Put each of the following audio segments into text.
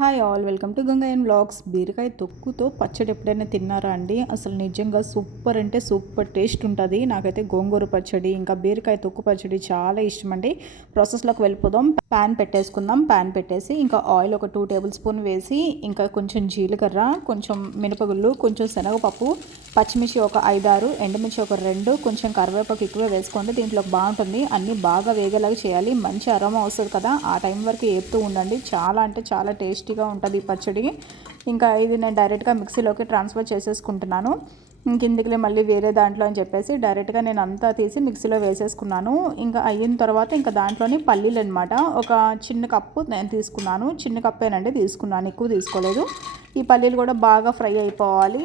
Hi all, welcome to Ganga and vlogs. బీరకాయ తొక్కుతో పచ్చడి ఎప్పుడైనా తిన్నారా అండి? అసలు నిజంగా సూపర్ అంటే సూపర్ టేస్ట్ ఉంటుంది. నాకైతే గోంగూర పచ్చడి ఇంకా బీరకాయ తొక్కు పచ్చడి చాలా ఇష్టం అండి. ప్రాసెస్లోకి వెళ్ళిపోదాం. ప్యాన్ పెట్టేసుకుందాం. ప్యాన్ పెట్టేసి ఇంకా ఆయిల్ ఒక 2 టేబుల్ స్పూన్ వేసి ఇంకా కొంచెం జీలకర్ర, కొంచెం మినపగుళ్ళు, కొంచెం శనగపప్పు, పచ్చిమిర్చి ఒక 5-6, ఎండుమిర్చి ఒక 2, కొంచెం కరివేపాకు ఎక్కువ వేసుకోండి. దీంట్లో బాగుంటుంది. అన్నీ బాగా వేగేలాగా చేయాలి. మంచి అరోమా వస్తుంది కదా, ఆ టైం వరకు వేపుతూ ఉండండి. చాలా అంటే చాలా టేస్టీగా ఉంటుంది ఈ పచ్చడి. ఇంకా ఇది నేను డైరెక్ట్గా మిక్సీలోకి ట్రాన్స్ఫర్ చేసేసుకుంటున్నాను. ఇంకెందుకులే మళ్ళీ వేరే దాంట్లో అని చెప్పేసి డైరెక్ట్గా నేను అంతా తీసి మిక్సీలో వేసేసుకున్నాను. ఇంకా అయిన తర్వాత ఇంకా దాంట్లోని పల్లీలు అనమాట ఒక చిన్న కప్పు నేను తీసుకున్నాను. చిన్న కప్పేనండి తీసుకున్నాను, ఎక్కువ తీసుకోలేదు. ఈ పల్లీలు కూడా బాగా ఫ్రై అయిపోవాలి.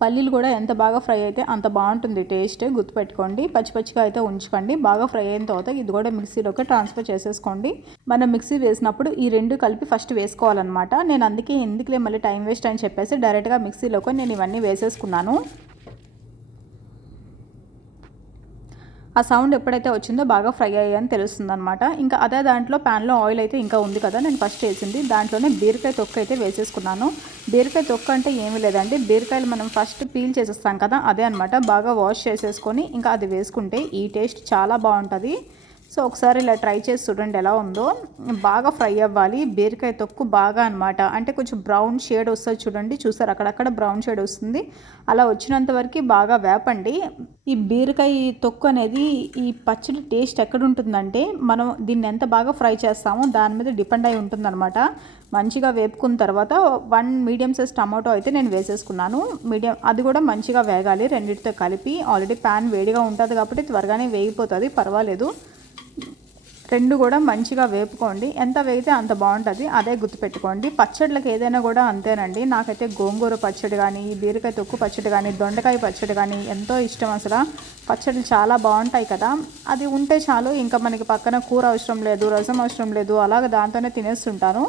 పల్లీలు కూడా ఎంత బాగా ఫ్రై అయితే అంత బాగుంటుంది టేస్ట్, గుర్తుపెట్టుకోండి. పచ్చి పచ్చిగా అయితే ఉంచుకోండి. బాగా ఫ్రై అయిన తర్వాత ఇది కూడా మిక్సీలోకి ట్రాన్స్ఫర్ చేసేసుకోండి. మనం మిక్సీ వేసినప్పుడు ఈ రెండు కలిపి ఫస్ట్ వేసుకోవాలన్నమాట. నేను అందుకే ఎందుకులే మళ్ళీ టైం వేస్ట్ అని చెప్పేసి డైరెక్ట్గా మిక్సీలోకి నేను ఇవన్నీ వేసేసుకున్నాను. ఆ సౌండ్ ఎప్పుడైతే వచ్చిందో బాగా ఫ్రై అయ్యాయని తెలుస్తుంది అనమాట. ఇంకా అదే దాంట్లో ప్యాన్లో ఆయిల్ అయితే ఇంకా ఉంది కదా, నేను ఫస్ట్ వేసింది దాంట్లోనే బీరకాయ తొక్కు అయితే వేసేసుకున్నాను. బీరకాయ తొక్కు అంటే ఏమీ లేదండి, బీరకాయలు మనం ఫస్ట్ పీల్ చేసేస్తాం కదా అదే అనమాట. బాగా వాష్ చేసేసుకొని ఇంకా అది వేసుకుంటే ఈ టేస్ట్ చాలా బాగుంటుంది. సో ఒకసారి ఇలా ట్రై చేసి చూడండి ఎలా ఉందో. బాగా ఫ్రై అవ్వాలి బీరకాయ తొక్కు బాగా అనమాట. అంటే కొంచెం బ్రౌన్ షేడ్ వస్తుంది చూడండి, చూసారు అక్కడక్కడ బ్రౌన్ షేడ్ వస్తుంది. అలా వచ్చినంత వరకు బాగా వేపండి. ఈ బీరకాయ తొక్కు అనేది ఈ పచ్చడి టేస్ట్ ఎక్కడ ఉంటుందంటే మనం దీన్ని ఎంత బాగా ఫ్రై చేస్తామో దాని మీద డిపెండ్ అయి ఉంటుందన్నమాట. మంచిగా వేపుకున్న తర్వాత 1 మీడియం సైజ్ టమాటో అయితే నేను వేసేసుకున్నాను. అది కూడా మంచిగా వేగాలి రెండింటితో కలిపి. ఆల్రెడీ ప్యాన్ వేడిగా ఉంటుంది కాబట్టి త్వరగానే వేగిపోతుంది, పర్వాలేదు. రెండు కూడా మంచిగా వేపుకోండి. ఎంత వేగితే అంత బాగుంటుంది, అదే గుర్తుపెట్టుకోండి. పచ్చళ్ళకి ఏదైనా కూడా అంతేనండి. నాకైతే గోంగూర పచ్చడి కానీ, బీరకాయ తొక్కు పచ్చడి కానీ, దొండకాయ పచ్చడి కానీ ఎంతో ఇష్టం. అసలు పచ్చళ్ళు చాలా బాగుంటాయి కదా, అది ఉంటే చాలు. ఇంకా మనకి పక్కన కూర అవసరం లేదు, రసం అవసరం లేదు, అలాగే దాంతోనే తినేస్తుంటాను.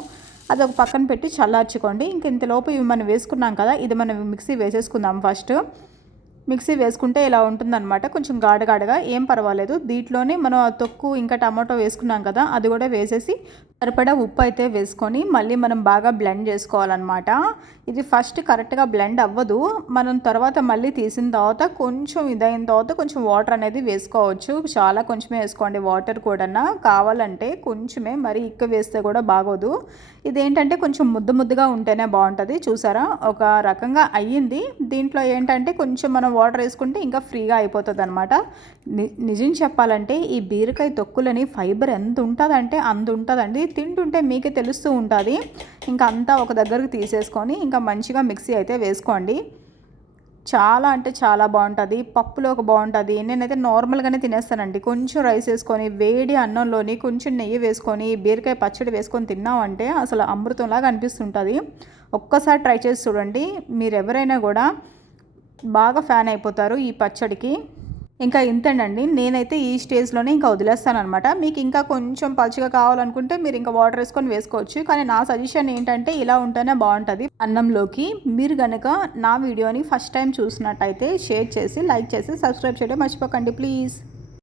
అది ఒక పక్కన పెట్టి చల్లార్చుకోండి. ఇంక ఇంతలోపు ఇవి మనం వేసుకున్నాం కదా, ఇది మనం మిక్సీ వేసేసుకుందాం. ఫస్ట్ మిక్సీ వేసుకుంటే ఇలా ఉంటుందన్నమాట, కొంచెం గాడగాడగా, ఏం పర్వాలేదు. దీంట్లోనే మనం తొక్కు ఇంకా టమాటో వేసుకున్నాం కదా అది కూడా వేసేసి సరిపడా ఉప్పు అయితే వేసుకొని మళ్ళీ మనం బాగా బ్లెండ్ చేసుకోవాలన్నమాట. ఇది ఫస్ట్ కరెక్ట్గా బ్లెండ్ అవ్వదు, మనం తర్వాత మళ్ళీ తీసిన తర్వాత కొంచెం ఇదైన తర్వాత కొంచెం వాటర్ అనేది వేసుకోవచ్చు. చాలా కొంచెమే వేసుకోండి వాటర్ కూడా, కావాలంటే కొంచెమే, మరీ ఎక్కువ వేస్తే కూడా బాగోదు. ఇదేంటంటే కొంచెం ముద్దగా ఉంటేనే బాగుంటుంది. చూసారా ఒక రకంగా అయ్యింది. దీంట్లో ఏంటంటే కొంచెం మనం వాటర్ వేసుకుంటే ఇంకా ఫ్రీగా అయిపోతుంది అనమాట. నిజం చెప్పాలంటే ఈ బీరకాయ తొక్కులని ఫైబర్ ఎంత ఉంటుందంటే అంత ఉంటుందండి. తింటుంటే మీకే తెలుస్తూ ఉంటుంది. ఇంకా అంతా ఒక దగ్గరకు తీసేసుకొని ఇంకా మంచిగా మిక్సీ అయితే వేసుకోండి. చాలా అంటే చాలా బాగుంటుంది. పప్పులోకి బాగుంటుంది. నేనైతే నార్మల్గానే తినేస్తానండి. కొంచెం రైస్ వేసుకొని వేడి అన్నంలోని కొంచెం నెయ్యి వేసుకొని బీరకాయ పచ్చడి వేసుకొని తిన్నామంటే అసలు అమృతంలాగా అనిపిస్తుంటుంది. ఒక్కసారి ట్రై చేసి చూడండి, మీరు ఎవరైనా కూడా బాగా ఫ్యాన్ అయిపోతారు ఈ పచ్చడికి. ఇంకా ఇంతేనండి, నేనైతే ఈ స్టేజ్లోనే ఇంకా వదిలేస్తాను అనమాట. మీకు ఇంకా కొంచెం పలుచగా కావాలనుకుంటే మీరు ఇంకా వాటర్ వేసుకొని వేసుకోవచ్చు. కానీ నా సజెషన్ ఏంటంటే ఇలా ఉంటేనే బాగుంటుంది అన్నంలోకి. మీరు కనుక నా వీడియోని ఫస్ట్ టైం చూసినట్టయితే షేర్ చేసి, లైక్ చేసి, సబ్స్క్రైబ్ చేయడం మర్చిపోకండి ప్లీజ్.